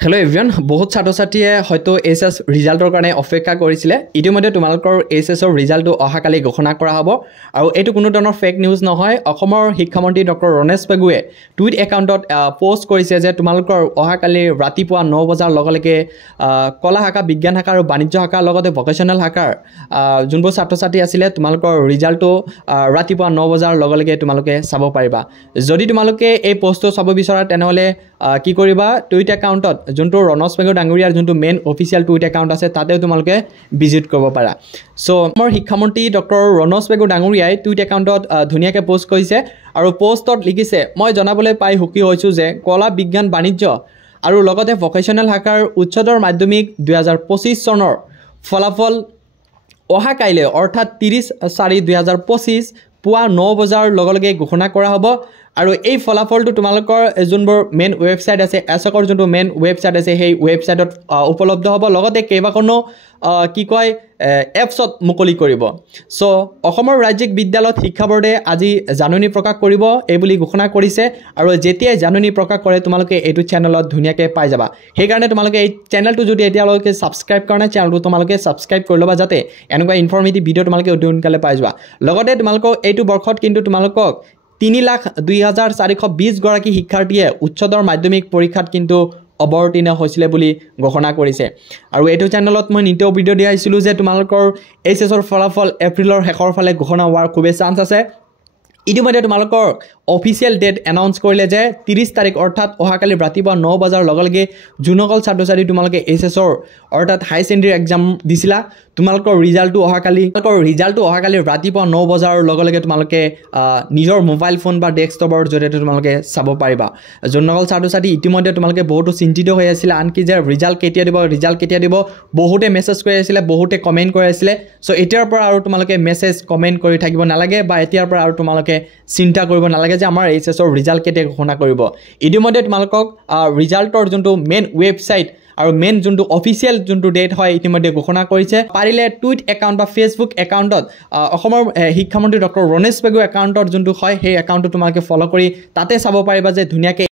Hello' everyone, বহুত ছাত্ৰ ছাত্ৰীয়ে হয়তো এইচএছ ৰিজাল্টৰ কাৰণে অপেক্ষা কৰিছিলে। ইতিমধ্যে তোমালোকৰ এইচএছৰ ৰিজাল্টটো অহাকালি ঘোষণা কৰা হ'ব আৰু এইটো কোনো ধৰণৰ ফেক নিউজ নহয়। অসমৰ শিক্ষামন্ত্ৰী ডক্টৰ ৰণেশ পেগুৱে টুইট একাউণ্টত পোষ্ট কৰিছে যে তোমালোকৰ অহাকালি ৰাতিপুৱা 9 বজাৰ লগে লগে কলা শাখা, বিজ্ঞান শাখা আৰু বাণিজ্য শাখাৰ লগতে ভকেশ্যনেল শাখাৰ যোনবোৰ ছাত্ৰ ছাত্ৰী আছিলে তোমালোকৰ ৰিজাল্টটো ৰাতিপুৱা 9 বজাৰ লগে লগে তোমালোকে চাব পাৰিবা। যদি তোমালোকে এই পোষ্টটো চাব বিচৰা তেনেহ'লে কি কৰিবা, টুইট একাউণ্টত যোনটো ৰণেশ পেগু ডাঙৰীয়াৰ যোনটো মেইন অফিচিয়েল টুইট একাউণ্ট আছে তাতেও তোমালোকে ভিজিট কৰিব পাৰা। চ' আমাৰ শিক্ষামন্ত্ৰী ডক্টৰ ৰণেশ পেগু ডাঙৰীয়াই টুইট একাউণ্টত ধুনীয়াকৈ পোষ্ট কৰিছে আৰু পোষ্টত লিখিছে, মই জনাবলৈ পাই সুখী হৈছোঁ যে কলা, বিজ্ঞান, বাণিজ্য আৰু লগতে ভকেশ্যনেল শাখাৰ উচ্চতৰ মাধ্যমিক 2025 চনৰ ফলাফল অহা কাইলৈ অৰ্থাৎ 30/4/2025 পুৱা 9 বজাৰ লগে লগে ঘোষণা কৰা হ'ব আৰু এই ফলাফলটো তোমালোকৰ যোনবোৰ মেইন ৱেবছাইট আছে, এছকৰ যোনটো মেইন ৱেবছাইট আছে সেই ৱেবছাইটত উপলব্ধ হ'ব। লগতে কেইবাখনো এপছত মুকলি কৰিব। চ' অসমৰ ৰাজ্যিক বিদ্যালয়ত শিক্ষা বোৰ্ডে আজি জাননী প্ৰকাশ কৰিব এইবুলি ঘোষণা কৰিছে আৰু যেতিয়াই জাননী প্ৰকাশ কৰে তোমালোকে এইটো চেনেলত ধুনীয়াকৈ পাই যাবা। সেইকাৰণে তোমালোকে এই চেনেলটো যদি এতিয়ালৈকে ছাবস্ক্ৰাইব কৰা নাই, চেনেলটো তোমালোকে ছাবস্ক্ৰাইব কৰি ল'বা যাতে এনেকুৱা ইনফৰ্মেটিভ ভিডিঅ' তোমালোকে অতি সোনকালে পাই যোৱা। লগতে তোমালোকক এইটো বৰ্ষত কিন্তু তোমালোকক 3,02,420 গৰাকী শিক্ষাৰ্থীয়ে উচ্চতৰ মাধ্যমিক পৰীক্ষাত কিন্তু অৱতীৰ্ণ হৈছিলে বুলি ঘোষণা কৰিছে। আৰু এইটো চেনেলত মই নিতৌ ভিডিঅ' দি আহিছিলোঁ যে তোমালোকৰ এইচএছৰ ফলাফল এপ্ৰিলৰ শেষৰ ফালে ঘোষণা হোৱাৰ খুবেই চান্স আছে। ইতিমধ্যে তোমালোকৰ অফিচিয়েল ডেট এনাউন্স কৰিলে যে 30 তাৰিখ অৰ্থাৎ অহাকালি ৰাতিপুৱা 9 বজাৰ লগে লগে যোনসকল ছাত্ৰ ছাত্ৰী তোমালোকে এইচএছৰ অৰ্থাৎ হাই ছেকেণ্ডেৰী এক্সাম দিছিলা তোমালোকৰ ৰিজাল্টটো অহাকালি ৰাতিপুৱা 9 বজাৰ লগে লগে তোমালোকে নিজৰ মোবাইল ফোন বা ডেস্কটপৰ জৰিয়তে তোমালোকে চাব পাৰিবা। যোনসকল ছাত্ৰ ছাত্ৰী ইতিমধ্যে তোমালোকে বহুতো চিন্তিত হৈ আছিলে আনকি যে ৰিজাল্ট কেতিয়া দিব বহুতে মেছেজ কৰি আছিলে, বহুতে কমেণ্ট কৰি আছিলে। চ' এতিয়াৰ পৰা আৰু তোমালোকে মেছেজ কমেণ্ট কৰি থাকিব নালাগে বা এতিয়াৰ পৰা আৰু তোমালোকে চিন্তা কৰিব নালাগে যে আমাৰ এইচএছৰ ৰিজাল্ট কেতিয়া ঘোষণা কৰিব। ইতিমধ্যে তোমালোকক ৰিজাল্টৰ যোনটো মেইন ৱেবছাইট আৰু মেইন যোনটো অফিচিয়েল যোনটো ডেট হয় ইতিমধ্যে ঘোষণা কৰিছে। পাৰিলে টুইট একাউণ্ট বা ফেচবুক একাউণ্টত অসমৰ শিক্ষামন্ত্ৰী ডক্টৰ ৰণেশ পেগু একাউণ্টত যোনটো হয় সেই একাউণ্টটো তোমালোকে ফ'ল' কৰি তাতে চাব পাৰিবা যে ধুনীয়াকৈ